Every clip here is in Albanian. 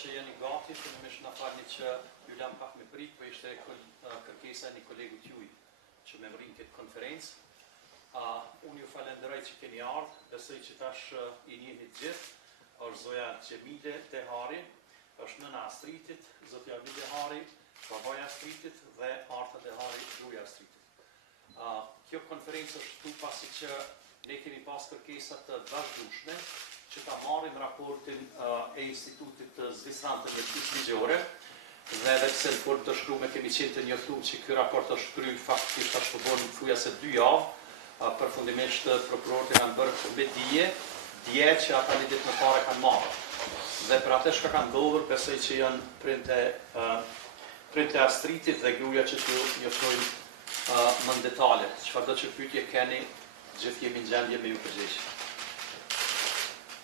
që jeni gati, fillimisht na falni që ju lam pak me prit, po ishte kërkesa e një kolegu t'juj që me mrin këtë konferencë. Unë ju falenderoj që keni ardhur, besoj që tash i njihni të gjithë, është zoja Gjemile Dehari, është nëna Astritit, zotja Vili Dehari, babaja Astritit dhe Arta Dehari, gruaja Astritit. Kjo konferencë është këtu pasi që ne kemi pas kërkesa të vazhdueshme që ta marrim raportin e Institutit të Zvicran të Mjekësisë Ligjore dhe edhe pse kur të shkruame kemi qenë të njoftuar që ky raport është kryer faktikisht tash po bën thuja se 2 javë, përfundimisht prokurorët kanë bërë me dije që ata një ditë më parë kanë marrë. Dhe për atë që kanë ndodhur, besoj që janë printe Astritit dhe gruaja që t'ju njoftojnë më në detale. Çfarëdo që pyetje keni, gjithë jemi në gjendje me ju përgjigj.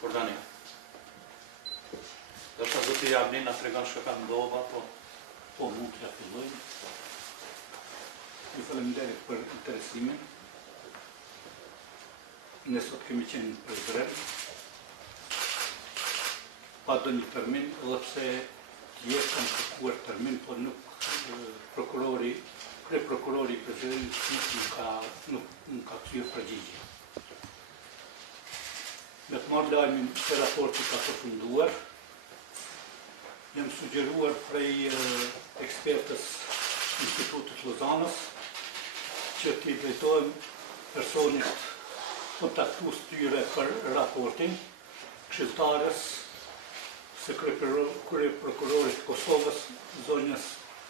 Kurdani. Do të zoti Abnin na tregon çka ka ndodhur apo po mund t'ja fillojmë. Ju faleminderit për interesimin. Ne sot kemi qenë për Zren, pa do një termin, edhe pse tjerë kanë kërkuar termin, por nuk kryeprokurori i presidentit nuk ka kthyer përgjigje. Me të marrë lajmin se raporti ka përfunduar, jam sugjeruar prej ekspertës Institutit Lozanës që t'i drejtojmë personit kontaktues tyre për raportin, këshilltares së kryeprokurorit të Kosovës, zonjës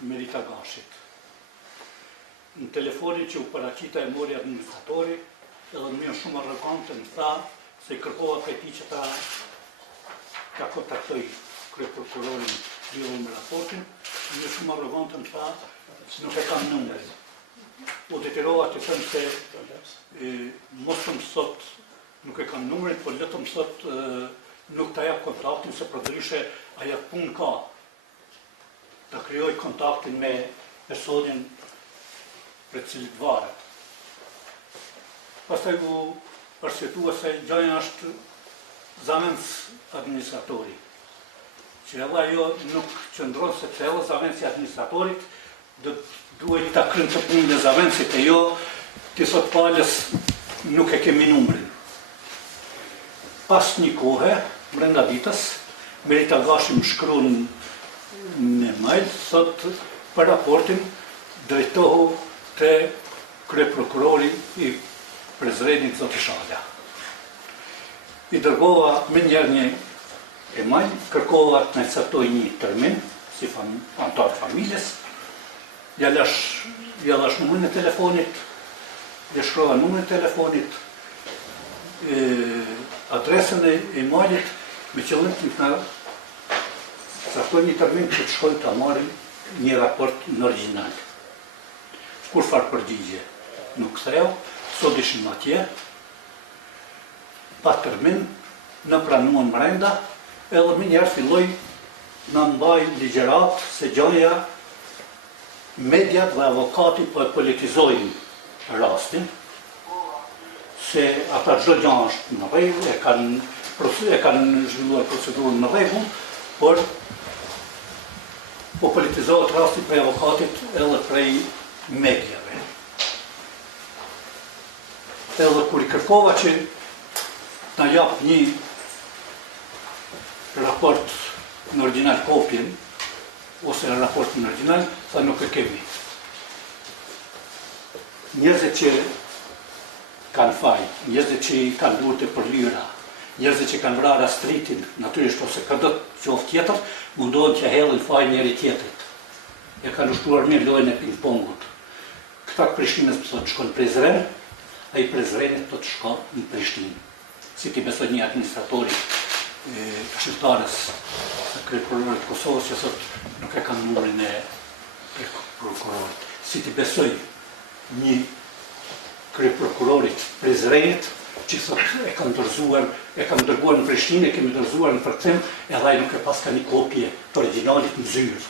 Merita Gashit. Në telefonin që u paraqita e mori administratori, edhe më shumë arrogante më tha se kërkova për ti që ta kontaktoj kryeprokurorin lidhur me raportin, më shumë arrogante më tha se nuk e kam numrin. U detyrova të them se mos më sot nuk e kam numrin, por letëm sot nuk ta jap kontaktin, se përndryshe ajo punë ka. Ta krijoj kontaktin me personin për cilit varet. Pastaj u arsyetua se gjaja është zamenc administratori. Që edhe ajo nuk qëndron sepse edhe zamenci administratorit duhet ta kryejë të punën e zamencit e jo ti sot palës nuk e kemi numrin. Pas një kohe, brenda ditës, Merita Gashi më shkruan në mail sot për raportin drejtohu te kryeprokurori i Prezrenit zoti Shala. I dërgova me një email, kërkova të na caktoj një termin si antar familjes. Ja lash numrin e telefonit, ja shkrova numrin e telefonit, adresën e emailit, me qëllim të na caktoj një termin që të shkojmë ta marrim një raport në origjinal. Kur farë përgjigje nuk ktheu, sot ishim atje, pa termin, në pranuan mrenda, edhe më njerë filloj në mbaj ligjerat se gjaja mediat dhe avokati po e politizojnë rastin, se ata çdo gjë është në rregull, e kanë zhvilluar procedurën në rregull, por po politizohet rasti prej avokatit edhe prej mediave. Edhe kur i kërkova që na jap një raport në origjinal kopjen, ose raport në origjinal, tha nuk e kemi. Njerëzit që kanë faj, njerëzit që kanë duhet të përlyra, njerëzit që kanë vrarë Astritin, natyrisht ose këdo qoftë tjetër, mundohen që hellin faj njëri tjetrit. E kanë ushtruar mirë lojën e ping-pongut. Këta Prishtinës pësot shkon prej Zren, ai prej Zrenit do të shkon në Prishtinë. Si ti besoj një administratori këshilltares së kryeprokurorit të Kosovës që sot nuk e kanë numrin e prokurorit. Si ti besoj një kryeprokurorit prej Zrenit që sot e kanë dërguar në Prishtinë, e kemi dërzuar në përkthim, edhe ai nuk e pas ka një kopje të originalit në zyrë.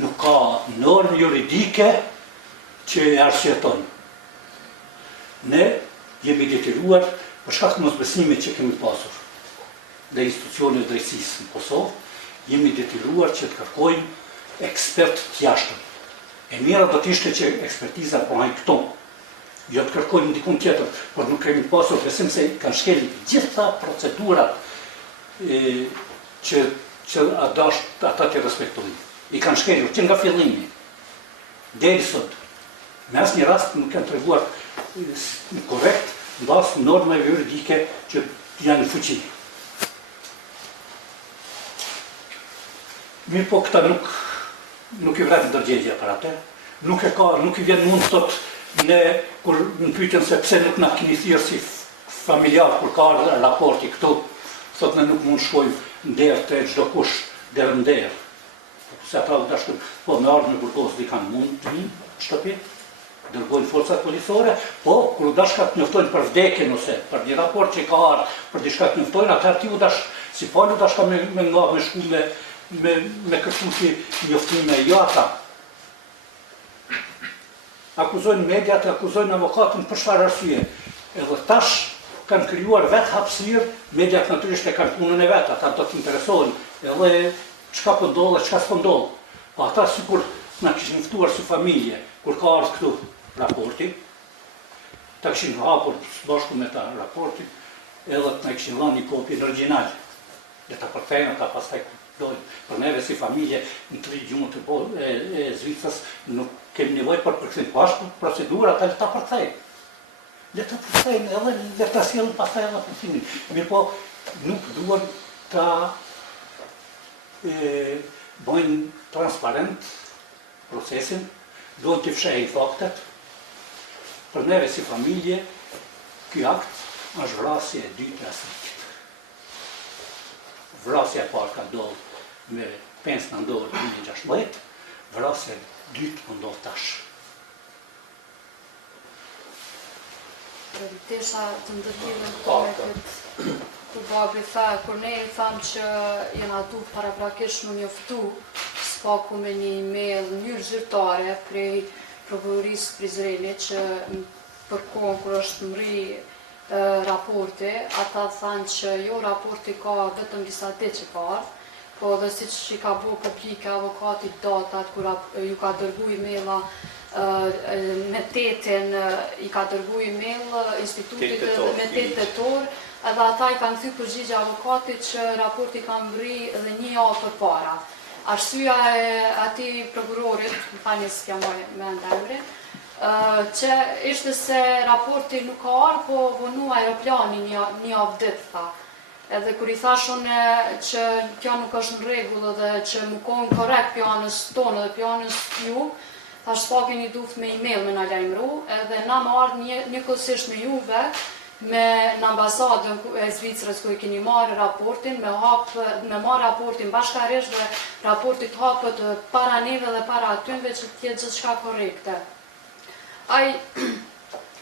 Nuk ka normë juridike që e arsyeton. Ne jemi detyruar për shkak të mosbesimit që kemi pasur. dhe institucionit drejtësisë në Kosovë, jemi detyruar që të kërkojmë ekspert të jashtëm. E mira do t'ishte që ekspertiza po hajnë këto, jo të kërkojmë dikun tjetër, por nuk kemi pasur besim se kanë shkel gjitha procedurat që ata të respektojnë. I kanë shkelur që nga fillimi, deri sot, me asnjë rast nuk kanë treguar korrekt mbas normave juridike që janë në fuqi. Mirë po këta nuk i vret ndërgjegja për atë, nuk i vjen mund sot kur në pyetjen se pse nuk na keni thirrë si familjar kur ka raporti këtu, sot ne nuk mund shkojmë nder të çdo kush der nder. Se ata dashur, po me ardhmë në Burgos di kanë mund të vinë në shtëpi, dërgojnë forcat policore, po kur dashka të njoftojnë për vdekjen ose për një raport që ka ardhur, për diçka të njoftojnë, atëherë ti u dash si falu dashka me shku me kërku si njoftime, jo ata. Akuzojnë mediat, akuzojnë avokatin për çfarë arsye. Edhe tash kanë krijuar vetë hapësirë, mediat natyrisht e kanë punën e vet, ata do të interesohen, edhe çka po ndodh, çka s'po ndodh. Po ata sikur na kishin ftuar si familje, kur ka ardhur këtu raporti, ta kishin hapur bashkë me ta raportin, edhe të na kishin dhënë një kopje origjinale. Dhe ta përkthejnë ata pastaj dojnë. Për neve si familje në 3 gjuhë e Zvicrës nuk kemi nevojë për përkthim. Bashkë procedura ta përkthejnë. Le të përkthejnë edhe le ta sjellin pastaj edhe përkthimin. Mirë po nuk duan ta bëjnë transparent procesin, duan të fshejnë faktet. Për neve si familje, ky akt është vrasje e dytë e asnjërit. Vrasja e parë ka ndodhur me pensë në ndorë 2016, vrasja e dytë po ndodh tash. Tesha të ndërlidhën me këtë ku babi tha, kur ne i thamë që jena tu paraprakisht në njoftu spaku me një email në mënyrë zyrtare prej prokurorisë Prizrenit që për kohën kur është mri raporti, ata thanë që jo raporti ka vetëm disa ditë që ka ardhur, po dhe si që i ka bo publike avokatit datat, kur ju ka dërgu emaila me tetin, i ka dërgu email institutit me 8 tetor, edhe ata i kanë thy përgjigje avokatit që raporti ka mbri dhe 1 javë përpara. Arsyeja e atij prokurorit, më tani s'ja me emrin, që ishte se raporti nuk ka ardhur, po vonu aeroplani një javë ditë, tha. Edhe kur i thashun që kjo nuk është në rregull dhe që më konë korrekt pjanës tonë dhe pjanës ju, thash s'paki një duft me email me na lajmëru, edhe na më ardhë njëkohësisht me juve, në ambasadën e Zvicrës ku i keni marrë raportin, me marrë raportin bashkarisht dhe raportit hapët para neve dhe para atynve që t'jetë gjithçka korrekte. Ai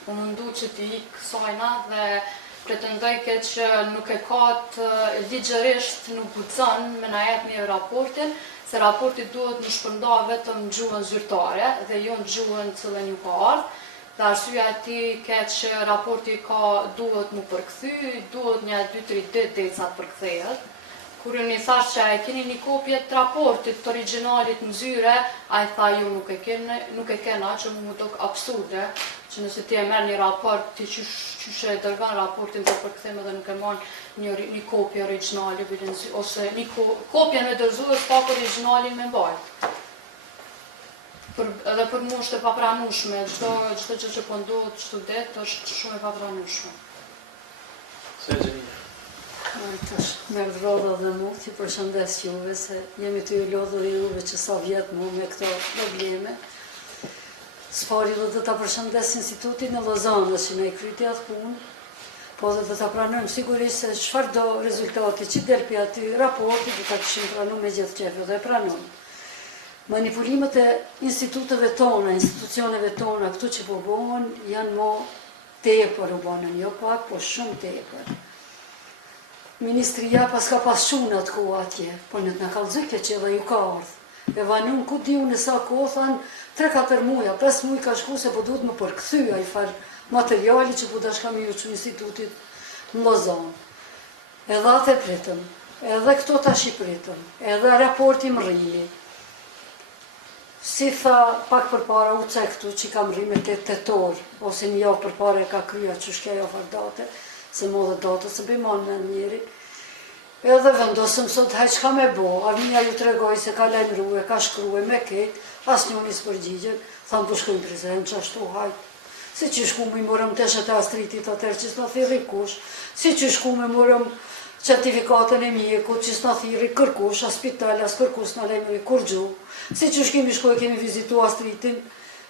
u mundu që t'i ikë sajna dhe pretendoj që nuk e ka të ligjërisht nuk guxon me na jep një raportin, se raporti duhet më shpërnda vetëm në gjuhën zyrtare dhe jo në gjuhën cilën ju ka ardhur. Dhe arsyeja e tij ke që raporti duhet mu përkthy, duhet një 2-3 ditë derisa të përkthehet. Kur unë i thash që e keni një kopje të raportit të originalit në zyre, ai tha ju nuk e kena, që mu dok absurde, që nëse ti e merr një raport, ti qysh e dërgon raportin për përkthim edhe nuk e marr një kopje origjinale, ose një kopje me dorëzues pak origjinalin me mbajt. Edhe për mu është e papranueshme, çdo gjë që po ndodhet çdo ditë është shumë e papranueshme. Me vrodha dhe mu, që përshëndes juve, se jemi të ju lodhur i juve që sa vjetë mu me këto probleme. Sfari dhe të ta përshëndes institutin e Lozanës që ne i kryti atë punë, po dhe të ta pranojmë sigurisht se çfarë do rezultati që del për aty raporti, dhe ta këshim pranu me gjithë qefe dhe pranojmë. Manipulimet e instituteve tona, institucioneve tona, këtu që po bohen, janë mo tepër u bonën, jo pak, po shumë tepër. Ministria pas ka pas shumë atë kohë atje, po në të në kalëzyke që edhe ju ka ardhë. E vanun ku di unë sa kohë, thanë 3-4 muja, 5 muj ka shku se po duhet më përkthyja i farë materiali që po dashka me ju që institutit në Lozanë. edhe atë e pritëm, edhe këto tash i pritëm, edhe raporti më rrimi. Si tha pak për para u cektu që kam rrime 8 tetor, ose një javë për para e ka krya që shkja javë date, se më dhe date, se bëjman me njëri. Edhe vendosëm sot, haj qka me bo, a vinja ju të regoj se ka lajmërue, ka shkrue me ketë, as njoni së përgjigjen, thamë për shkujnë prezident që ashtu haj. Si që shku me i morëm teshet e astritit atër që s'na thiri kush, si që shku me morëm certifikatën e mjekut që s'na thiri kërkush, as spital, as kërkush s'na lejmëri kur gju, si që shkemi shku e kemi vizitu astritin,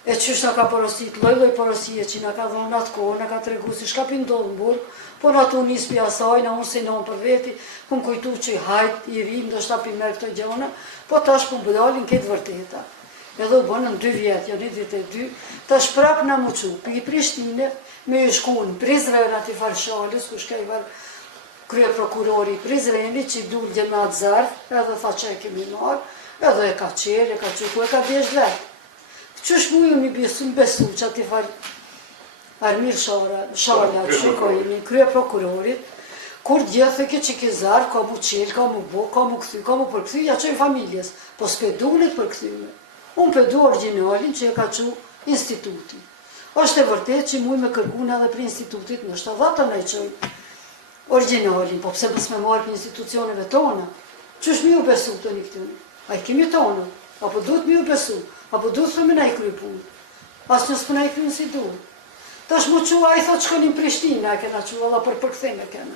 e qysh nga ka porosit, loj porosie që nga ka dhënë atë kohë, nga ka të regu si shka pindohë në burë, po në atu njës për asaj, në unë si në për veti, ku më kujtu që i hajt, i rim, do shta për merë këto gjona, po tash për bëdalin këtë vërteta. Edhe u bënë në 2 vjetë, janë 22, tash prap në muqu, për i Prishtine, me i shku në Prizren ati Farshalës, ku shka i varë krye prokurori i Prizrenit, që i dulë gjë me atë zarf, edhe tha që e kemi marë, edhe e ka qelë, e ka që ku e ka bjesht vetë. Qësh mu ju mi besu që ati Armir Shala, që shikojimi, krye prokurorit, kur gjithë ke që ki zarf, ka mu qelë, ka mu bo, ka mu këthy, ka mu përkëthy, ja qojnë familjes, po s'pe dulit përkëthyme. Unë pe du originalin që e ka që instituti. Është e vërtet që muj me kërguna dhe për institutit në 70 në i qojnë originalin, po pse mës me marë për institucioneve tona, qësh mi ju besu të një këtënë? A i kemi tonë, apo duhet mi ju besu, apo duhet thëmë na i kry punë, asë njës për na i krynë si duhet. Tash mu qua, a i thot shkonin Prishtina, e kena qua, alla për përkëtheme kena.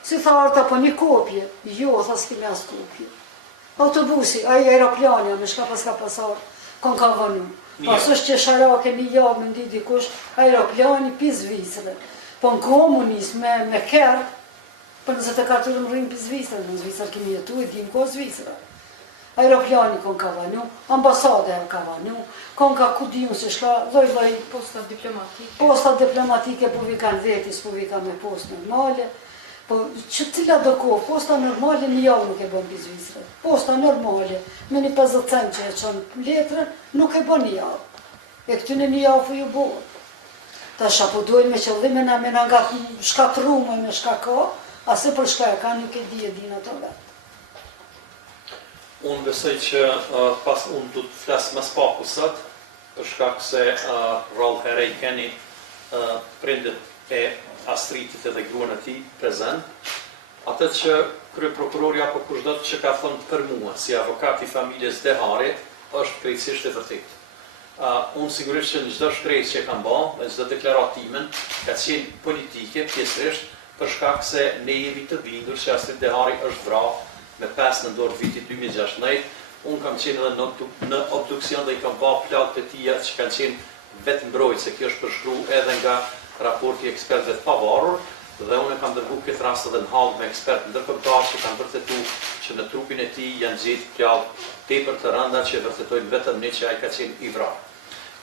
Si tha arta, po një kopje, jo, tha s'kemi as kopje. Autobusi, a i aeroplania, me shka pas ka pasar, kon ka vënu. Pas është që sharake një javë me ndi dikush, aeroplani pi Zvicrë. Po në komunism me kërë, për nëse të karturën rrinë pi Zvicrë, në Zvicrë kemi jetu, e dim ko Zvicrë. Aeroplani kon ka vënu, ambasade ka vënu, kon ka kudiju se shka, loj, Posta diplomatike. Posta diplomatike po vi kanë vetis, po vi kanë me post normale. Po që cila do kohë, posta normale një javë nuk e bën për Zvicrë. Posta normale, me një 50 cent që e qënë letrën, nuk e bën një javë. E këtyne një javë për ju bërë. Ta shapo dojnë me qëllime na me nga shkatrume me shka ka, ase për shka e ka nuk e di ato vetë. Unë besoj që pas unë du të flasë më spaku sot, për shkak se rrallë herë i keni prindet e Astritit edhe gruan e tij prezent, atë që krye prokurori apo kushdo që ka thënë për mua si avokat i familjes Dehari është krejtësisht e vërtetë. Unë sigurisht që në çdo shkresë që kam bërë, në çdo deklaratimin, ka qenë politike pjesërisht për shkak se ne jemi të bindur se Astrid Dehari është vrarë me 5 nëntor vitit 2016. Unë kam qenë edhe në obduksion dhe i kam bërë plagët e tija që kanë qenë vetë mbrojtëse, se kjo është përshkruar edhe nga raporti ekspertëve të pavarur, dhe unë kam dërgu këtë rast edhe në hallë me ekspertë ndërkombëtar që kanë vërtetuar që në trupin e tij janë gjetur plagë tepër të rënda që vërtetojnë vetëm ne që ai ka qenë i vrarë.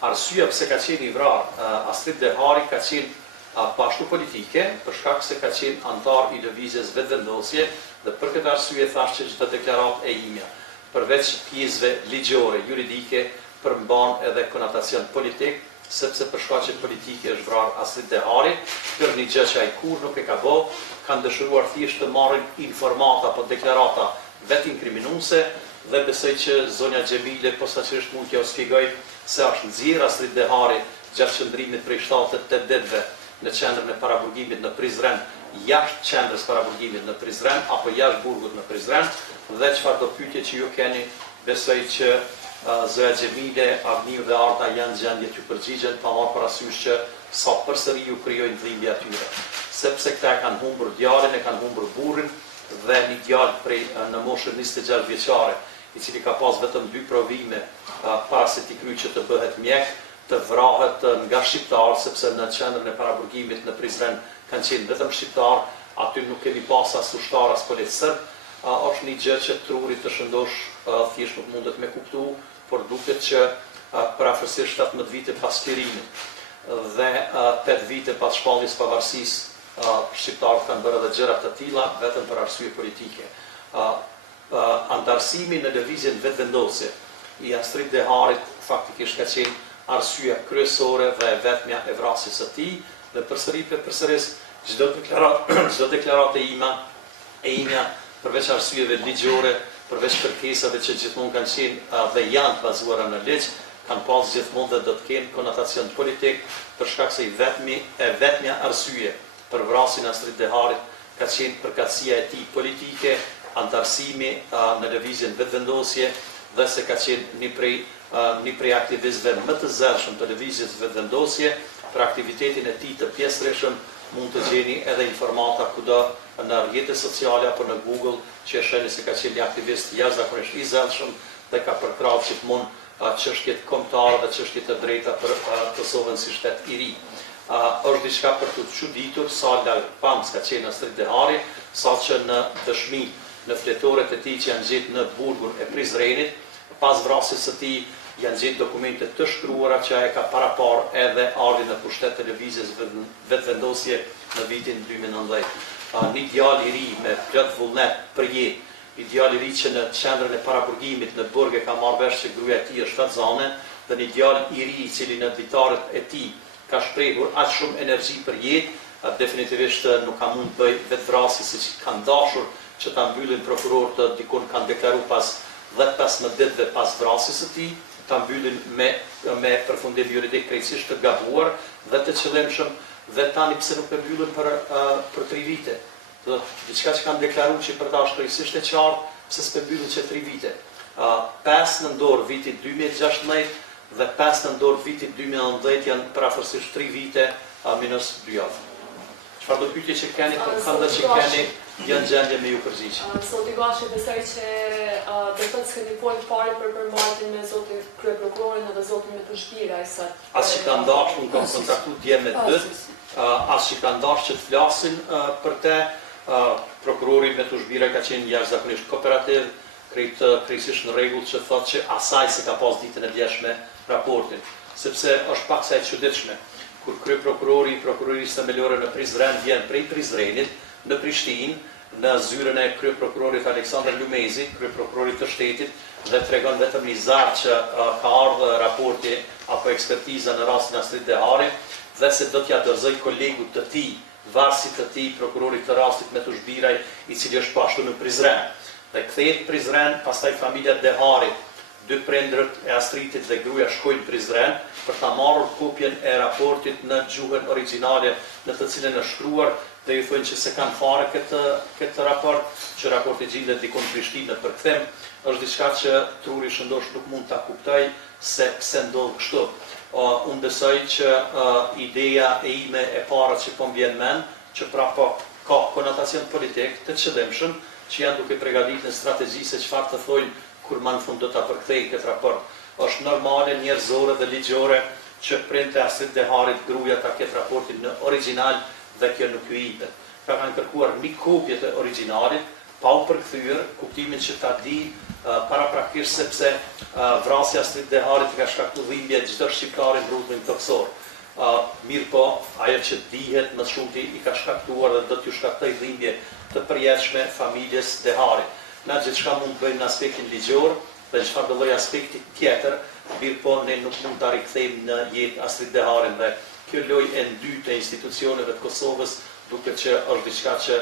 Arsyeja pse ka qenë i vrarë Astrid Dehari ka qenë pashtu politike, për shkak se ka qenë antar i lëvizjes vetëvendosje, dhe për këtë arsye thash që çdo deklaratë e imja, përveç pjesëve ligjore, juridike, përmban edhe konotacion politik, sepse për shkaqe politike është vrarë Astrid Dehari, për një gjë që ai kur nuk e ka bërë, kanë dëshiruar thjesht të marrin informata apo deklarata vetë inkriminuese, dhe besoj që zonja Xhemile posaçërisht mund t'ja shpjegoj se është nxjerrë Astrid Dehari gjatë qëndrimit prej 7-8 ditëve në qendrën e paraburgimit në Prizren, jashtë qendrës paraburgimit në Prizren apo jashtë burgut në Prizren, dhe çfarë do pyetje që ju keni, besoj që Zoja Xhemile, Avniu dhe Arta janë gjendje t'ju përgjigjen, pa marrë parasysh që sa përsëri ju krijojnë dhimbje atyre. Sepse këta e kanë humbur djalin, e kanë humbur burrin dhe një djalë prej në moshën 26 vjeçare, i cili ka pas vetëm 2 provime para se t'i kryej që të bëhet mjek, të vrahet nga shqiptar, sepse në qendrën e paraburgimit në Prizren kanë qenë vetëm shqiptar, aty nuk kemi pas as ushtar as polic serb. Është një gjë që trurit të shëndosh thjesht nuk mundet me kuptu, por duket që për afërsisht 17 vite pas lirimit dhe 8 vite pas shpalljes pavarësisë, shqiptarët kanë bërë edhe gjëra të tilla vetëm për arsye politike. Antarësimi në lëvizjen vetëvendosje i Astrid Deharit faktikisht ka qenë arsyeja kryesore dhe vetmja e vrasjes së tij, dhe përsëris çdo deklaratë ime e imja, përveç arsyeve ligjore, përveç kërkesave që gjithmonë kanë qenë dhe janë të bazuara në ligj, kanë pas gjithmonë dhe do të kenë konotacion politik, për shkak se vetmja arsye për vrasjen e Astrid Deharit ka qenë përkatësia e tij politike, antarësimi në lëvizjen vetëvendosje dhe se ka qenë një prej aktivistëve më të zërshëm të lëvizjes vetëvendosje. Për aktivitetin e tij të pjesëreshëm mund të gjeni edhe informata kudo në rrjetet sociale apo në Google, që e shihni se ka qenë një aktivist jashtëzakonisht i zellshëm dhe ka përkrahur gjithmonë çështjet kombëtare dhe çështjet të drejta për Kosovën si shtet i ri. Është diçka për të çuditur sa larg pamës ka qenë Astrid Dehari, saqë në dëshmi në fletoret e tij që janë gjetur në burgun e Prizrenit, pas vrasjes së tij janë gjetur dokumente të shkruara që ai ka parapar edhe ardhin në pushtet të lëvizjes vetëvendosje në vitin 2019. Një djalë i ri me plot vullnet për jetë, një djalë i ri që në qendrën e paraburgimit në burg e ka marrë vesh që gruaja e tij është shtatzane, dhe një djalë i ri i cili në vitarët e tij ka shprehur aq shumë energji për jetë, definitivisht nuk ka mund të bëj vetvrasje siç kanë dashur që ta mbyllin prokurorët të dikun kanë deklaruar pas 10-15 ditëve pas vrasjes së tij, ta mbyllin me përfundim juridik krejtësisht të gabuar dhe të qëllimshëm, dhe tani pse nuk e mbyllin për 3 vite. Do diçka që kanë deklaruar që për ta është krejtësisht e qartë, pse s'e mbyllin që 3 vite. 5 nëntor vitit 2016 dhe 5 nëntor vitit 2019 janë parafërsisht 3 vite minus 2 javë. Çfarë do pyetje që keni për këndë që keni janë gjendje me ju përgjigj. Zoti Gashi, besoj që do të s'keni folë fare për përmarrjen me zotin kryeprokurorin edhe zotin Metushbiraj sa. As që kanë dashur, unë kam kontaktuar dje me dytë, as që kanë dashur që të flasin për te, prokurori Metushbiraj ka qenë jashtëzakonisht kooperativ, krejtësisht në rregull që thotë që asaj se ka pas ditën e djeshme raportin, sepse është pak sa e çuditshme. Kur kryeprokurori i prokurorisë themelore në Prizren vjen prej Prizrenit në Prishtinë, në zyrën e kryeprokurorit Aleksandr Lumezi, kryeprokurorit të shtetit, dhe tregon vetëm një zarë që ka ardhur raporti apo ekspertiza në rastin Astrid Dehari, dhe se do t'ja dorëzoj kolegut të tij, varësit të tij, prokurorit të rastit Metushbiraj, i cili është pashtu në Prizren. Dhe kthehet Prizren, pastaj familja Dehari, 2 prindërt e Astridit dhe gruaja shkojnë në Prizren për ta marrur kopjen e raportit në gjuhën origjinale në të cilën është shkruar, dhe ju thonë që se kanë fare këtë raport, që raporti gjendet dikon në Prishtinë në përkthim, është diçka që truri shëndosh nuk mund ta kuptoj se pse ndodh kështu. Unë besoj që ideja e ime e para që po m'vjen mend, që prapë ka konotacion politik të qëllimshëm, që janë duke përgatitur në strategji se çfarë të thojnë kur më në fund do ta përkthejnë këtë raport. Është normale, njerëzore dhe ligjore që printe Astrid Deharit gruaja ta ketë raportin në origjinal dhe kjo nuk ju jepet. Ka kanë kërkuar një kopje të originalit, pa u përkthyer, kuptimin që ta di paraprakisht sepse vrasja Astrid Deharit ka shkaktuar dhimbje çdo shqiptari në rrugën toksor. Mirë po, ajo që dihet më shumti i ka shkaktuar dhe do t'ju shkaktoj dhimbje të përjetshme familjes Deharit. Na gjithçka mund të bëjmë në aspektin ligjor dhe çfarë do lloj aspekti tjetër, mirë po ne nuk mund ta rikthejmë në jetë Astrid Deharin, dhe kjo lojë e dytë të institucioneve të Kosovës duket që është diçka që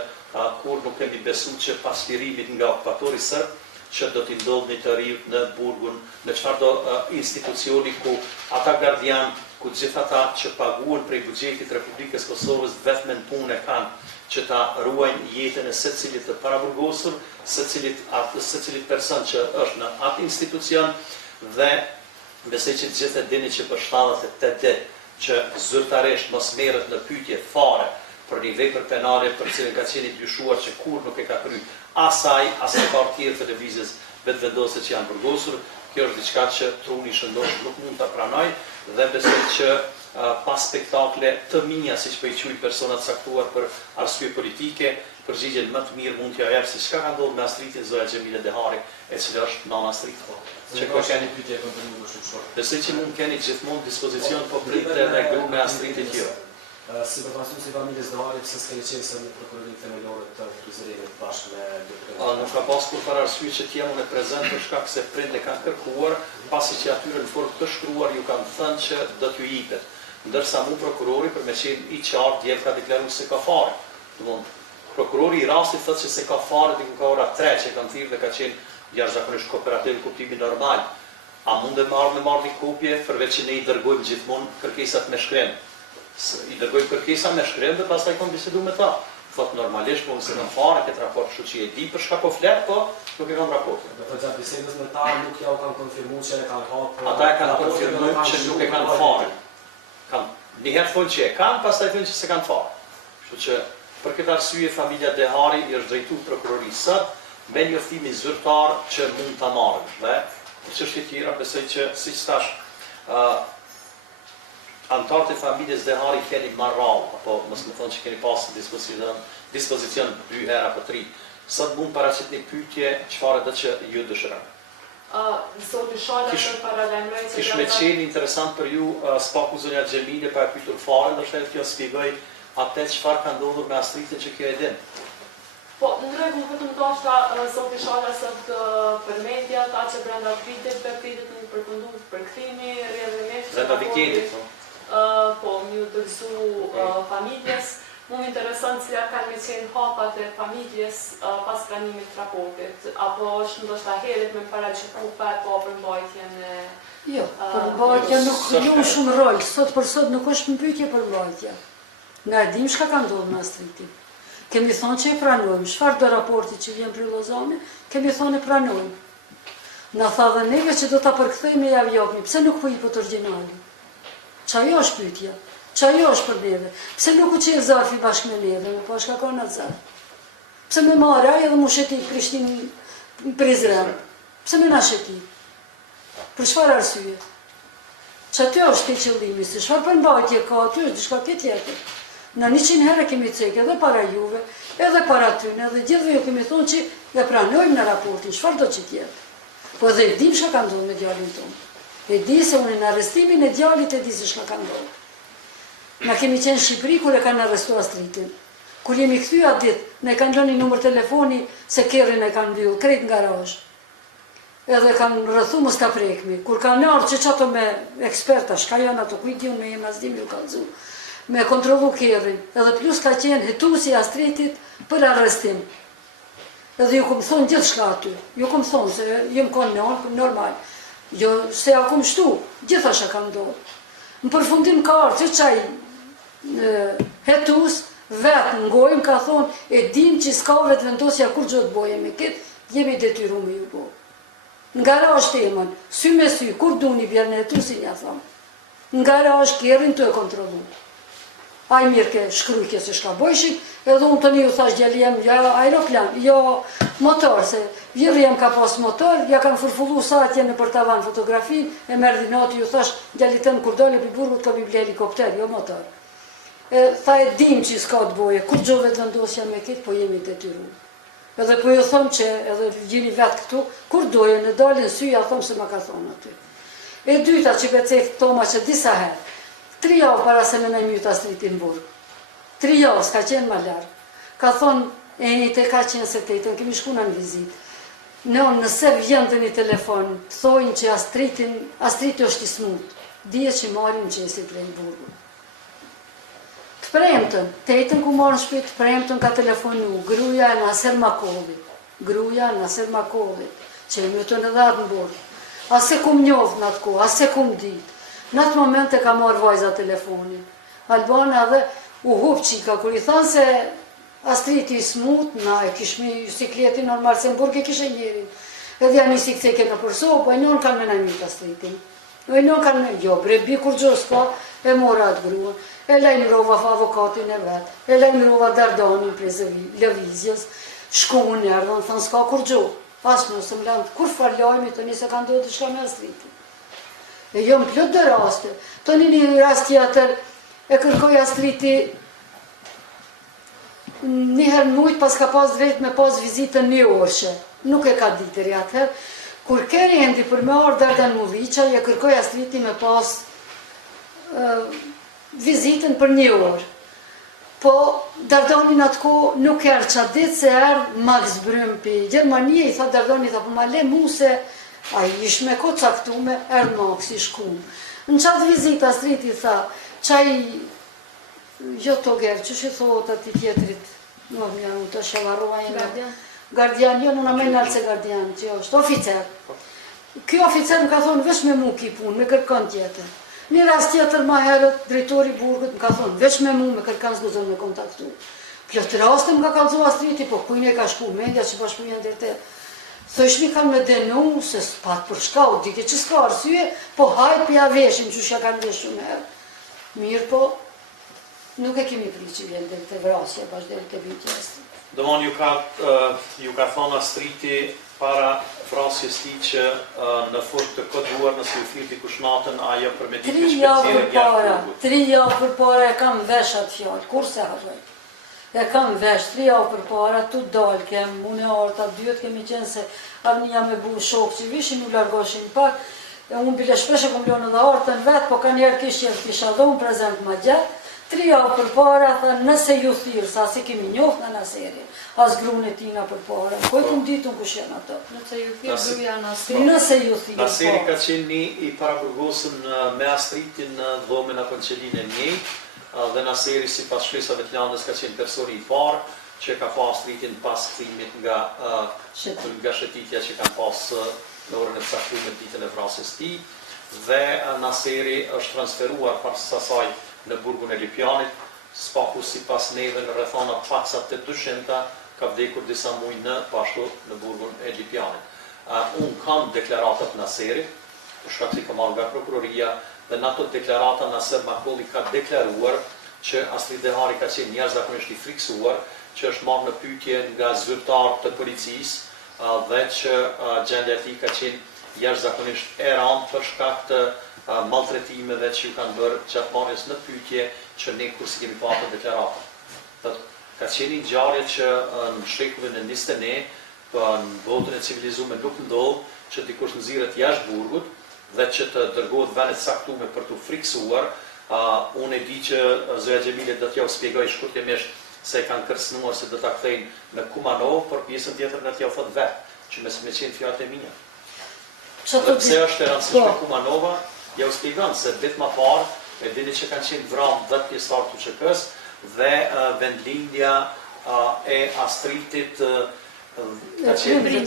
kur nuk kemi besuar që pas lirimit nga okupatori serb që do t'i ndodhni të ri në burgun, në çfarëdo institucioni ku ata gardian, ku gjithë ata që paguhen prej buxhetit të Republikës Kosovës vetëm në punë kanë që ta ruajnë jetën e secilit të paraburgosur, secilit person që është në atë institucion, dhe besoj që gjithë e dini që për 78 ditë që zyrtarisht mos merret në pyetje fare për një vepër penale për cilën ka qenë i dyshuar që kur nuk e ka kryer asaj tjerë të lëvizjes vetëvendose që janë burgosur. Kjo është diçka që truni shëndosh nuk mund ta pranoj, dhe besoj që pas spektakle të mia, siç po i quaj personat caktuar për arsye politike, përgjigjen më të mirë mund t'ja jap se çka ka ndodhur me Astridin Zoja Xhemile Dehari, e cila është nana Astrid. Që ka keni pyetje për të më shumë short. Besoj që mund keni gjithmonë dispozicion po pritë edhe grup me Astridin tjetër. Si përfaqësues i familjes Dehari, pse s'keni qenë në prokurorinë themelore të Prizrenit bashkë me nuk ka pas kur para arsye që t'jam unë prezant për shkak se prindë kanë kërkuar, pasi që atyre në formë të shkruar ju kanë thënë që do t'ju jepet. Ndërsa mu prokurori për me qenë i qartë djevë ka deklaruar se ka fare. Domthon prokurori I rastit thotë që se ka fare diku ka ora 3 që kanë thirrë dhe ka qenë jashtëzakonisht kooperativ në kuptimin normal. A mund të marrë një kopje përveç që ne I dërgojmë gjithmonë kërkesat me shkrim. I dërgojmë kërkesa me shkrim dhe pastaj kam bisedu me ta. Thot normalisht mund se kanë fare këtë raport, kështu që e di për çka po flet, po nuk e kam raportin. Do të gjatë bisedës me ta nuk ja u kanë konfirmuar që e kanë hapur. Ata e kanë konfirmuar që nuk e kanë fare. Një herë thonë që e kanë, pastaj thonë që se kanë fare. Kështu që për këtë arsye familja Dehari I është drejtuar prokurorisë sot me njoftimin zyrtar që mund ta marrë. Dhe çështje tjera besoj që siç thash, antarët e familjes Dehari keni marrall, apo mos më thonë që keni pasur dispozicion 2 herë apo 3. Sot mund paraqit një pyetje çfarë do që ju dëshironi. Zoti Shala për paralajmëroj që Kish me qenë interesant për ju, spaku zonja Xhemile pa e pyetur fare, ndoshta kjo spjegoj atë çfarë ka ndodhur me Astridën që kjo e din. Po, në rregull vetëm ndoshta Zoti Shala sot përmendja ata që brenda vitit një përfundim përkthimi rrjedhimisht. Brenda viketit, po, më dërsu familjes. Mu më interesant se kanë me qenë hapat e familjes pas pranimit të raportit, apo është ndoshta herët me paraqitku për përmbajtjen e... Jo, përmbajtja nuk luan shumë rol, sot për sot nuk është mbytje përmbajtja. Nga e dim shka ka ndodhur me Astridin. Kemi thonë që e pranojmë, çfarë do raporti që vjen për Lozane, kemi thonë e pranojmë. Na tha dhe neve që do ta përkthejmë ja japni, pse nuk po I pot origjinali? Çajo është pyetja. Çajo është për neve. Pse nuk u qe zarfi bashkë me neve, po shka ka në zarf. Pse me marrë ai edhe mu sheti Prishtinë Prizren. Pse me na sheti? Për çfarë arsye? Çatë është te qëllimi, se çfarë përmbajtje ka aty, është diçka tjetër. Na 100 herë kemi cekë edhe para juve, edhe para tyne, edhe gjithë ju kemi thonë që e pranojmë në raportin, çfarë do që tjetë. Po edhe e dim çka ka ndodhur me djalin tonë. E di se unë në arrestimin e djalit e di se çka ka ndodhur. Na kemi qenë në Shqipëri kur e kanë arrestuar Astridin. Kur jemi kthy atë ditë, ne kanë lënë numër telefoni se kerrin e kanë mbyll, krejt në garazh. Edhe kanë rrethu mos ta prekmi. Kur kanë ardhur që çato me eksperta, shka janë ato kujt me jemi as dim ju kallzu. Me kontrollu kerrin, edhe plus ka qenë hetuesi I Astridit për arrestim. Edhe ju kom thonë gjithçka aty. Ju kom thonë se jem konë normal. Jo se akum shtu, gjithashtu ka ndodhur. Në përfundim ka ardhur çaj hetus vetë ngojmë ka thonë e dim që s'ka vetë vendosja kur gjë të bojemi këtë, jemi detyruar me ju bo. Në garazh temën, sy me sy, kur duni bjerë në hetusin, ja thonë. Në garazh kerrin të e kontrolu. Aj mirë ke shkrujke se shka bojshik, edhe unë të një u thash djali jem, jo aeroplan, jo motor, se vjerë jem ka pas motor, ja kanë furfullu sa atje në për tavan fotografin, e merdi nati ju thash djali tëmë kur dole për burgut ka bibli helikopter, jo motor. Tha e dim që s'ka të boje, kur gjove të vendosja me kitë, po jemi detyru. Edhe po ju thomë që edhe gjini vetë këtu, kur doje në dalin sy, ja thomë se ma ka thonë aty. E dyta që becek toma që disa herë, 3 javë para se me në mjëta Astridin në burg. 3 javë s'ka qenë ma larë. Ka thonë, e një te ka qenë se tejtën, kemi shku në vizit. Nëse vjen të një telefon, thojnë që Astrid është I smut, dije që marim qesit prej burgu. Të premtën, tejtën ku marrën shpit, të premtën ka telefonu, gruja e Naser Makovi, që e mjëtën edhe atë në burg. Ase kum njofë në atë ko, ase kum ditë. Në atë moment e ka marrë vajza telefonin. Albana dhe u hup qika, kur I thanë se Astrid I smut, na e kishmi sikleti normal, se në burg e kishe njerin. Edhe janë I sikceke në përso, po e njën kanë me najmit Astridin. E njën kanë me, jo, brebi kur gjës ka, e mora atë gruën. E lajmërova avokatin e vetë, e lajmërova Dardanin prej lëvizjes, shkuën e ardhën, thënë s'ka kur gjë. Asë nësë më lanë, kur farlajmi të një se kanë do të shka me Astridin. E jo më plot dhe raste. Të një rast tjetër e kërkoj Astriti njëherë mujtë pas ka pas drejt me pas vizitën 1 orëshe. Nuk e ka ditër atëherë. Kur keri endi për me orë Dardan Muviqa, e kërkoj Astriti me pas vizitën për 1 orë. Po Dardanin atë ko nuk erë qa ditë se erë Max Brym për Gjermanie, I tha Dardani, tha po ma le mu se a ish me ko caktume, erë Max I shkumë. Në qatë vizit Astriti tha, qaj, jo të gerë, që shi thot ati tjetërit, Nuk më janë të shëvarua e gardian, jo, nuk me nalë se gardian, që jo, është oficer. Kjo oficer më ka thonë, veç me mu ki punë, me kërkon tjetër. Një rast tjetër ma herët, drejtori burgut më ka thonë, veç me mu, me kërkan s'guzon me kontaktu. Plot raste më ka kalzu Astriti, po kujnë e ka shku mendja që pa shkujen dhe te. Thëshmi kanë me denu, se s'pat për shka, o dike që s'ka arsye, po hajt pja veshin, që shja kanë vesh shumë herë. Mirë po, nuk e kemi pri që vjen dhe të vrasje, bash dhe të bytje Astriti. Domon ju ka thonë Astriti para vrasjes ti që në furt të koduar nëse u thirë dikush natën ajo për me dike shpeciale gjatë burgut. 3 javë për para e kam vesh atë fjallë, kur se harroj. E kam vesh 3 javë për para, tu dalë kem, unë e orta, dyët kemi qenë se arnia me bu shokë që vishin, u largoshin pak, e unë bile shpeshe kom ljonë dhe ortën vetë, po ka njerë kishë që kisha dhonë prezent ma gjatë. 3 javë për para, tha, nëse ju thirë, sa si kemi njohë në Naseri, as grune tina për para, po e këm ditu në kush janë ato. Nëse ju thirë gruja Naseri. Nëse ju thirë, Naseri ka qenë një i paraburgosën me Astritin në dhomën a konqelin e njëjtë, dhe Naseri si pas shkresave të landës ka qenë personi i parë që ka pa Astritin pas kthimit nga shëtitja që kanë pas në orën e caktuar ditën e vrasjes tij, dhe Naseri është transferuar pas asaj në burgun e Lipjanit, spaku si pas neve në rrethana pacat të 200 ka vdekur disa muj në pashtu në burgun e Lipjanit. Unë kam deklaratat Naserit, për shkak se kam marrë nga prokuroria, dhe në ato deklarata Naser Makolli ka deklaruar që Astrid Dehari ka qenë jashtëzakonisht i friksuar, që është marrë në pyetje nga zyrtar të policisë dhe që gjendja e tij ka qenë jashtëzakonisht e rëndë për shkak të maltretimeve që ju kanë bërë gjatë marrjes në pyetje që ne kur si kemi pasur deklarata. Ka qenë një ngjarje që në shekullin e 21 në botën e civilizuar nuk ndodh që dikush nxirret jashtë burgut dhe që të dërgohet vende të caktuara për t'u friksuar. Unë e di që Zoja Xhemile do t'ja u shpjegoj shkurtimisht se kanë kërcënuar se do ta kthejnë në Kumanov, por pjesën tjetër do t'ja u thot vetë, që me qenë fjalët e mia. Dhe pse është e rëndësishme Kumanova? Ja u shpjegon se ditë më parë e dini që kanë qenë vrarë 10 pjesëtar të UÇK-s dhe vendlindja e Astritit ka qenë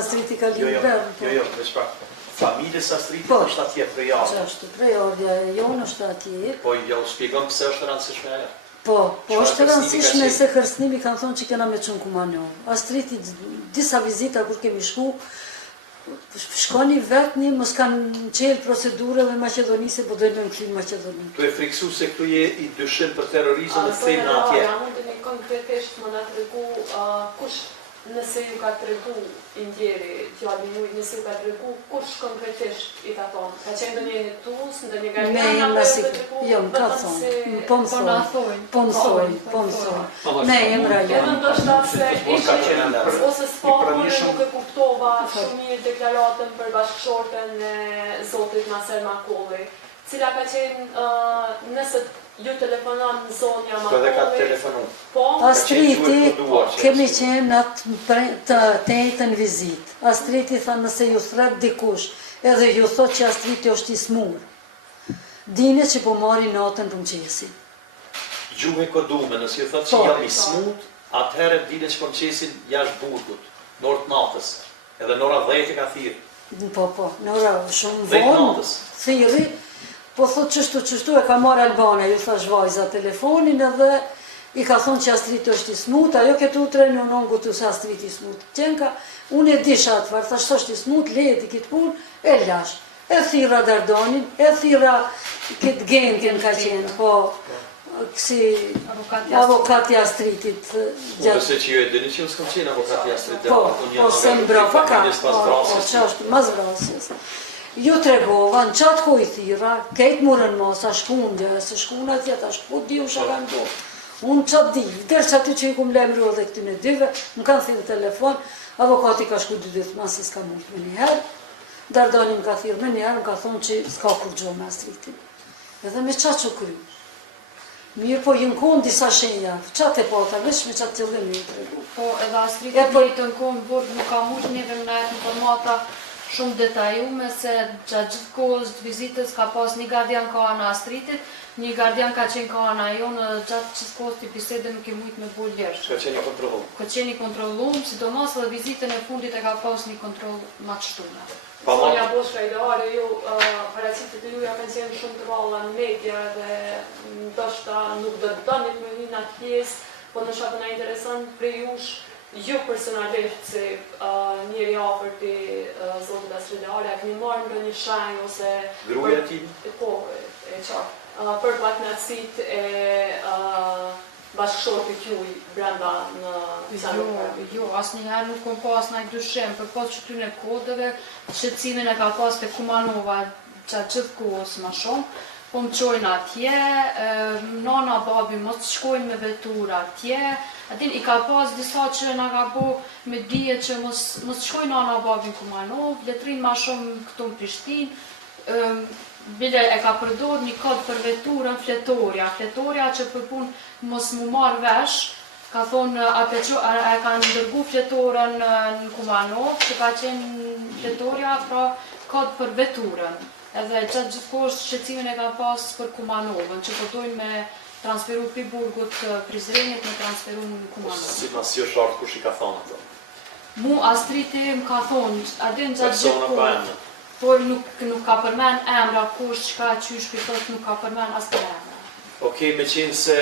Astriti ka liber. Jo, veç pak. Familjes Astritit është atje prejardhja. Është prejardhja e jonë është atje. Po ja u shpjegon pse është e rëndësishme ajo. Po është e rëndësishme se kërcënimi kanë thonë që kena me çun Kumanov. Astriti disa vizita kur kemi shku, shkoni vetëni, mos kanë qelë procedurave Maqedonisë, po dojnë në kthim Maqedoni. Tu e friksu se këtu je i dyshim për terrorizëm dhe kthejnë në atje. Ja mund të një konkretisht më na tregu kush nëse ju ka tregu i ndjeri djali juaj, nëse ju ka tregu kush konkretisht i ka thonë. Ka qenë ndonjë hetus, ndonjë gardian apo jo, më ka thonë. Po më thonë. Ne emra janë. Ndoshta se ose s'po nuk e kuptova shumë mirë deklaratën për bashkëshorten e zotit Naser Makolli, cila ka qenë nëse ju telefonon në zonja Makolli. Po dhe ka telefonu. Astriti kemi qenë të tejtën vizit. Astriti tha nëse ju thret dikush, edhe ju thot që Astriti është i smur, dine që po marri natën për mqesin. Gjuhë kodume, nëse ju thot që jam i smut, atëherë dine që po mqesin jashtë burgut, në orë të natës, edhe në ora 10 ka thirë. Po, në ora shumë vonë, thiri, po thot qështu e ka marrë Albana, ju thash vajza telefonin edhe i ka thonë që Astriti është i smut, ajo këtë utre në nëngu të se Astriti i smut. Qenka, unë e disha atëfar, thash është i smut, leti kitë pun, e lash. E thira Dardonin, e thira këtë gentin ka qenë, po, kësi avokati Astritit. Unë se që ju e dini që ju s'kom qenë avokati Astritit. Po, se mbra, po ka, që është mas vrasjes. Ju tregova, në qatë ko i thira, kejtë murën mos, a shkundja, se shkuna tjeta, shku di u shakan do. Unë qatë di, dërë që aty që i kum lemru edhe këtine dyve, më kanë thirë telefon, avokati ka shku 2 ditë ma se s'ka mund me njëherë, Dardani më ka thirë me njëherë, më ka thonë që s'ka kur gjo me Astritin. Edhe me qatë që kry. Mirë po jënë konë disa shenja, qatë e pata, vesh me qatë qëllim një të regu. Po edhe Astritin për i të në konë burg nuk ka mund njëve më najtë informata shumë detajume se gjatë gjithë kohës të vizitës ka pas një gardian ka anë Astritit, Një gardian ka qenë ka ana jonë, gjatë që kohës të bisede nuk e mujtë me bo lërshë. Ka qenë i kontrollum. Ka qenë i kontrollum, sidomos dhe vizitën e fundit e ka pas një kontroll ma të shtunë. Sonja Boshka ideale, ju paracitit e juja me qenë shumë të valla në media dhe ndoshta nuk do të donit me hyna pjesë, po në shatë na interesant për jush, ju personalisht se njeri afër të zotit Asridare, a keni marrë ndonjë shenjë ose Gruaja e tij? Po, e qartë. Për partnerësit e bashkëshortit juaj brenda në Jo, asnjëherë nuk kom pas ndaj dyshim, për pas që ty në kodeve, shqetësimin e ka pas të Kumanova gjithë kohës ma shumë, po më qojnë atje, nana babi mos të shkojnë me vetura atje, atin i ka pas disa që nga ka bo me dije që mos të shkojnë nana babi në Kumanov, letrin ma shumë këtu në Prishtinë, bile e ka përdor një kod për veturën Fletoria që për punë mos mu marrë vesh, ka thonë e ka ndërgu Fletorën në Kumanov, që ka qenë Fletoria pra kod për veturën. Edhe qatë gjithkohë shqetësimin e ka pas për Kumanovën, që përdojnë me transferu pi burgut Prizrenit me transferu në Kumanov. Si mas jo shartë kush i ka thonë ato? Mu Astriti më ka thonë, adin gjatë Persona pa emnë. por nuk ka përmen emra kush qka qysh pëjtot nuk ka përmen as të emra. Okej, me qenë se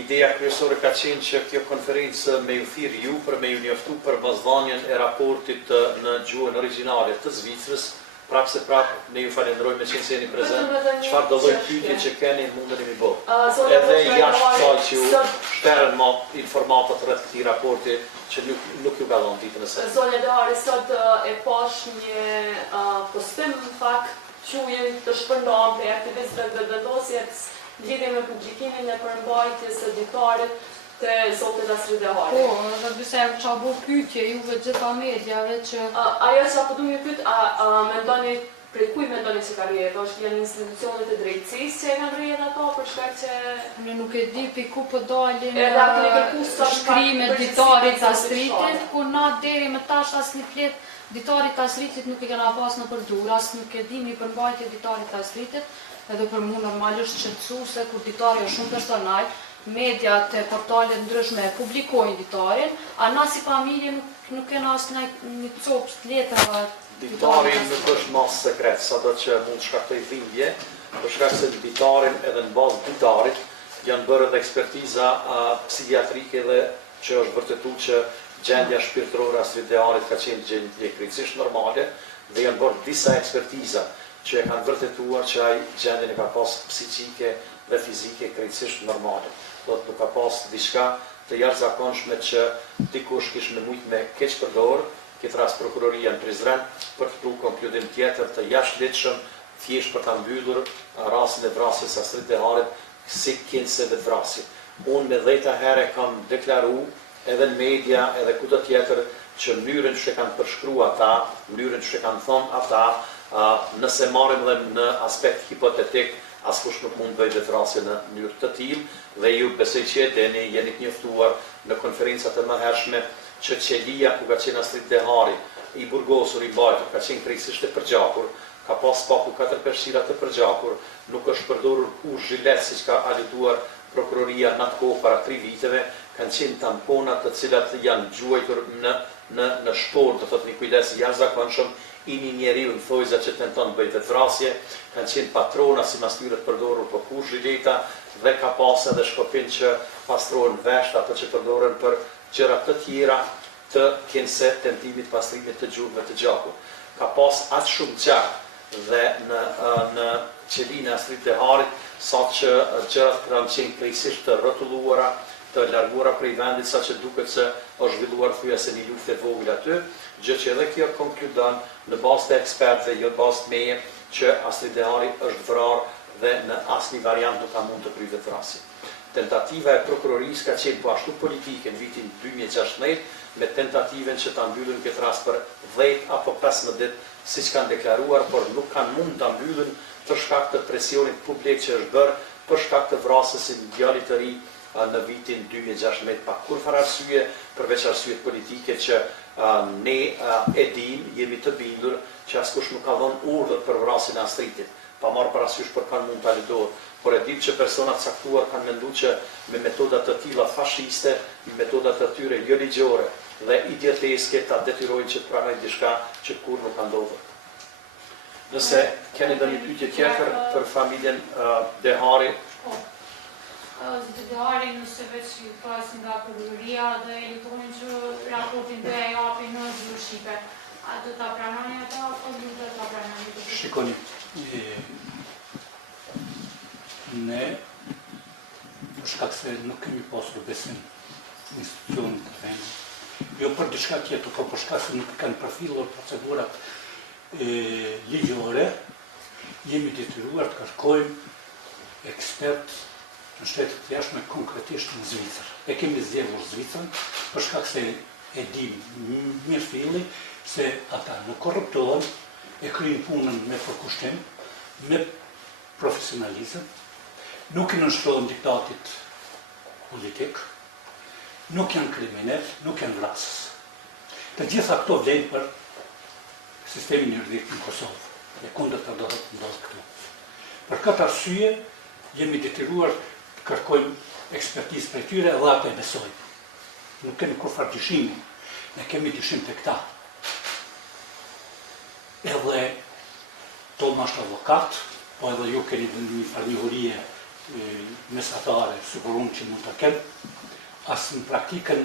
ideja kryesore ka qenë që kjo konferencë me ju thirë ju për me ju njoftu për mazdhanjen e raportit në gjuhën origjinale të Zvicrës, prapë se prapë ne ju falenderoj me qenë se jeni prezent, çfarë do lloj pyetje që keni mundeni mi bë. Edhe jashtë kësaj që ju shterën informatat rreth këtij raporti që nuk ju ka dhënë ditën e së. Zonja Dari sot e pash një postim në fakt që jeni të shpërndarë të aktivistëve dhe vendosjes lidhje me publikimin e përmbajtjes së ditarit të zotit Asridare. Po, dhe disa e qa bo pyetje juve gjitha medjave që... Ajo që apo du një pyt, mendoni, prej kuj mendoni që ka rrjet? Është janë institucionet e drejtësisë që e kanë rrjet ato, për shkak që... Ne nuk e di për ku po dalin shkrimet ditarit Astritit, ku na deri më tash as një flet ditarit Astritit nuk e kena pas në përdur, as nuk e di një përmbajtje ditarit Astritit, edhe për mu normalisht qëndësuse, kur ditari është shumë personal, mediat e portalet ndryshme publikojnë ditarin, a na si familje nuk kena as një copë të letëve. Ditarin nuk është mas sekret, sado që mund shkaktoj dhimbje, për shkak se ditarin edhe në bazë ditarit janë bërë edhe ekspertiza psikiatrike dhe që është vërtetu që gjendja shpirtërore Asridarit ka qenë gjendje krejtësisht normale dhe janë bërë disa ekspertiza që e kanë vërtetuar që ai gjendjen e ka pas psiqike dhe fizike krejtësisht normale. Do të nuk ka pas diçka të jashtëzakonshme që dikush kishte mujt me keq përdor, këtë rast prokuroria në Prizren për të pru konkludim tjetër të jashtëligjshëm thjesht për ta mbyllur rastin e vrasjes së Asridarit si kinse vetvrasje. Unë me 10 herë kam deklaruar edhe në media edhe kudo tjetër që mënyrën që kanë përshkruar ata, mënyrën që kanë thonë ata, nëse marrim dhe në aspekt hipotetik, askush nuk mund bëj vetvrasje në mënyrë të tillë dhe ju besoj që jeni të njoftuar në konferencat e mëhershme që qelia ku ka qenë Asridare i burgosur, i mbajtur, ka qenë krejtësisht e përgjakur, ka pas paku 4 peshqira të përgjakur, nuk është përdorur kur zhilet siç ka aluduar prokuroria në atë kohë para 3 viteve, kanë qenë tamponat të cilat janë gjuajtur në shport, do thotë një kujdes jashtëzakonshëm i një njeriu në thojza që tenton të bëjë vetvrasje, kanë qenë patrona si mas tyre të përdorur për kur zhileta dhe ka pas edhe shkopin që pastrohen vesht ato që përdoren për gjëra të tjera të kinse tentimit pastrimit të gjurmëve të gjakur. Ka pas atë shumë gjak dhe në qelinë e Asridarit sa që gjërat kanë qenë krejtësisht të rrotulluara, të larguara prej vendit sa që duket se është zhvilluar thyese një luftë e vogël aty, gjë që edhe kjo konkludon në bazë të ekspertëve, jo bazë të meje, që Asridari është vrarë dhe në asnjë variant nuk ka mund të kryejë vetvrasje. Tentativa e prokurorisë ka qenë po ashtu politike në vitin 2016 me tentativën që ta mbyllin këtë rast për 10 apo 15 ditë, siç kanë deklaruar, por nuk kanë mund ta mbyllin për shkak të presionit publik që është bërë për shkak të vrasjes së djalit të ri në vitin 2016 pa kurfar arsye përveç arsyet politike që ne e dim, jemi të bindur që askush nuk ka dhënë urdhër për vrasjen e Astritit, pa marrë parasysh për kanë mund ta lidor. por e dim që personat caktuar kanë menduar që me metodat të tilla fashiste, me metodat të tyre jo ligjore dhe idioteske ta detyrojnë që të pranojnë diçka që kur nuk ka ndodhur. Nëse keni ndonjë pyetje tjetër për familjen Dehari, Zoti Dehari, nëse veç ju flasin nga prokuroria dhe jetojnë që raportin do ja japin në zyrë shqipe, a do ta pranoni ata apo nuk do ta pranoni? Shikoni, ne për shkak se nuk kemi pasur besim në institucionin të vendit, jo për diçka tjetër, por për shkak se nuk kanë përfilluar procedurat ligjore, jemi detyruar të kërkojmë ekspert në shtetet të jashtme, konkretisht në Zvicër. E kemi zgjedhur Zvicrën për shkak se e dim mirë filli se ata nuk korruptohen, e kryejnë punën me përkushtim, me profesionalizëm, nuk i nënshtrohen diktatit politik, nuk janë kriminal, nuk janë vrasës. Të gjitha këto vlen për sistemin juridik në Kosovë, e kundërta do të ndodhë këtu. Për këtë arsye, jemi detyruar të kërkojmë ekspertizë për tyre dhe ata e besojnë. Nuk kemi kurfar dyshimi, ne kemi dyshim të këta. Edhe tonë është avokat, po edhe ju keni një farnjohurie mesatare, sigur unë që mund të kemë, asë në praktikën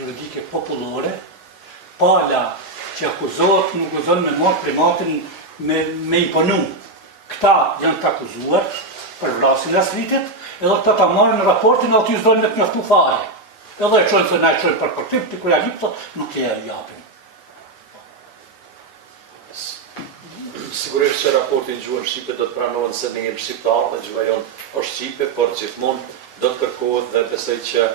juridike popullore, pala që akuzohet nuk gëzon me marë primatin me imponu. Këta janë të akuzuar për vrasin e Asritit, edhe këta ta marrën në raportin dhe të ju zdojnë me të njoftu fare. Edhe e qojnë se na e qojnë për kërtim, të kërja lipëto, nuk e japim. Sigurisht që raportin gjuhën shqipe do të pranohen se ne jemi shqiptar dhe gjuha jonë është shqipe, por gjithmonë do të kërkohet dhe besoj që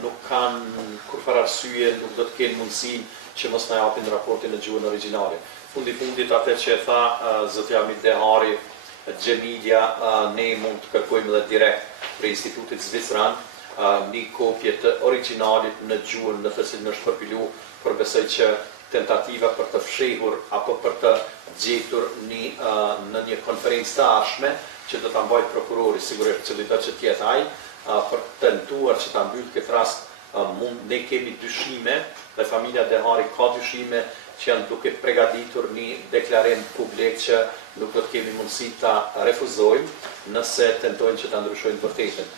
nuk kanë kurfar arsye, nuk do të kenë mundësi që mos na japin raportin në gjuhën origjinale. Fundit atë që e tha zotja Hamid Dehari, Gjemilja, ne mund të kërkojmë dhe direkt për institutit zvicran një kopje të originalit në gjuhën në të cilën është përpilu, për besoj që tentativa për të fshehur apo për të gjetur në një konferencë të ardhshme që do ta mbajë prokurori, sigurisht që do të jetë ai, për të tentuar që ta mbyll këtë rast, ne kemi dyshime dhe familja Dehari ka dyshime që janë duke përgatitur një deklarim publik që nuk do të kemi mundësi ta refuzojmë nëse tentojnë që ta ndryshojnë vërtetën.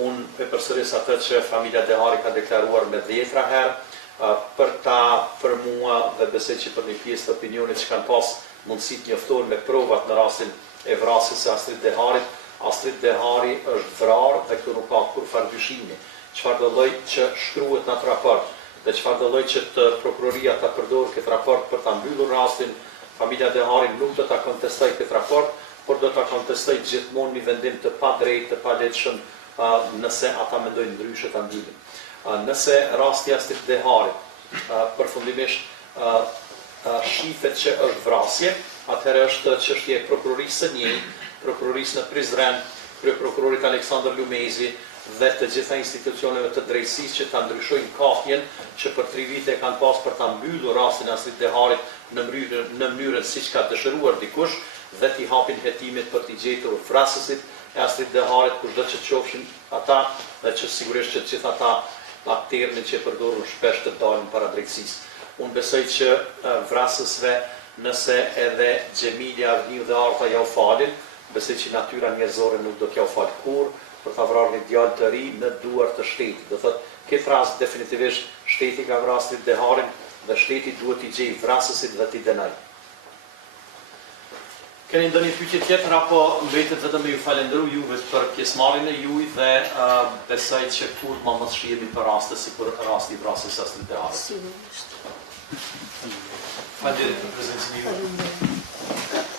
Unë e përsëris atë që familja Dehari ka deklaruar me 10 herë, për mua dhe besoj që për një pjesë të opinionit që kanë pas mundësi të njoftohen me provat në rastin e vrasjes së Astrid Deharit. Astrid Dehari është vrarë dhe këtu nuk ka kurfar dyshimi. Çfarë do lloj që shkruhet në atë raport dhe çfarë do lloj që prokuroria ta përdorë këtë raport për ta mbyllur rastin, familja Dehari nuk do ta kontestoj këtë raport, por do ta kontestoj gjithmonë një vendim të padrejtë, të palehtëshëm nëse ata mendojnë ndryshe ta mbyllin. Nëse rasti Astrid Deharit përfundimisht shifet që është vrasje, atëherë është çështje e prokurorisë së njëjtë, prokurorisë në Prizren, kryeprokurorit Aleksandr Lumezi dhe të gjitha institucioneve të drejtësisë që ta ndryshojnë kafjen që për 3 vite kanë pas për ta mbyllur rastin Astrid Deharit në mënyrën siç ka dëshiruar dikush dhe t'i hapin hetimet për t'i gjetur vrasësit e Astrid Deharit, kushdo që qofshin ata dhe që sigurisht që gjithë ata termin që përdorun shpesh të dalin para drejtësisë. Unë besoj që vrasësve, nëse edhe Gjemilja, Avniu dhe Arta ja u falin, besoj që natyra njerëzore nuk do t'ja u fal kur për ta vrarë një djalë të ri në duar të shtetit. Do thotë, këtë rast definitivisht shteti ka vrarë Astrid Deharin dhe shteti duhet t'i gjejë vrasësit dhe t'i denojë. Keni ndonjë pyetje tjetër apo mbetet vetëm me ju falendëru juve për pjesëmarrjen e juaj dhe besoj që kur më mos shihemi për raste si për rasti i vrasjes së Astrid Deharit. Sigurisht. Faleminderit për prezencën juaj.